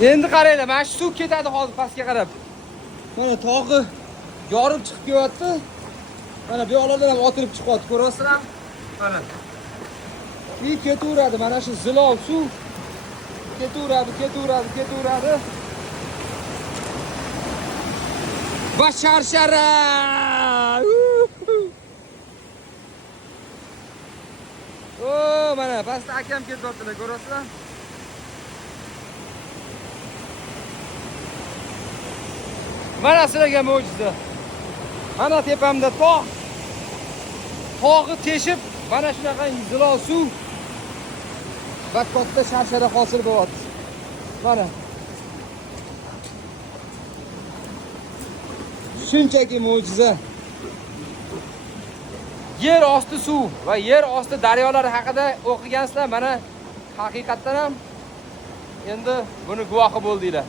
Endi qaranglar, mana shu suv ketadi hozir pastga qarab. Mana tog'i yorib chiqib kelyapti. Mana bu yoqlardan ham otilib chiqyapti, ko'ryapsizlar? Mana. Ketaveradi, mana shu zilov suv ketaveradi. Va sharshara! O, mana pastda akam ketyaptilar, ko'ryapsizlar? Mana sizlarga mo'jiza. Mana tepamda tog'. Tog'i teshib, mana shunaqa zilov suv va katta sharshara hosil bo'lyapti. Mana. Shunchaki mo'jiza. Yer osti suv va yer osti daryolari haqida o'qigansizlar, mana haqiqatdan ham endi buni guvohi bo'ldinglar.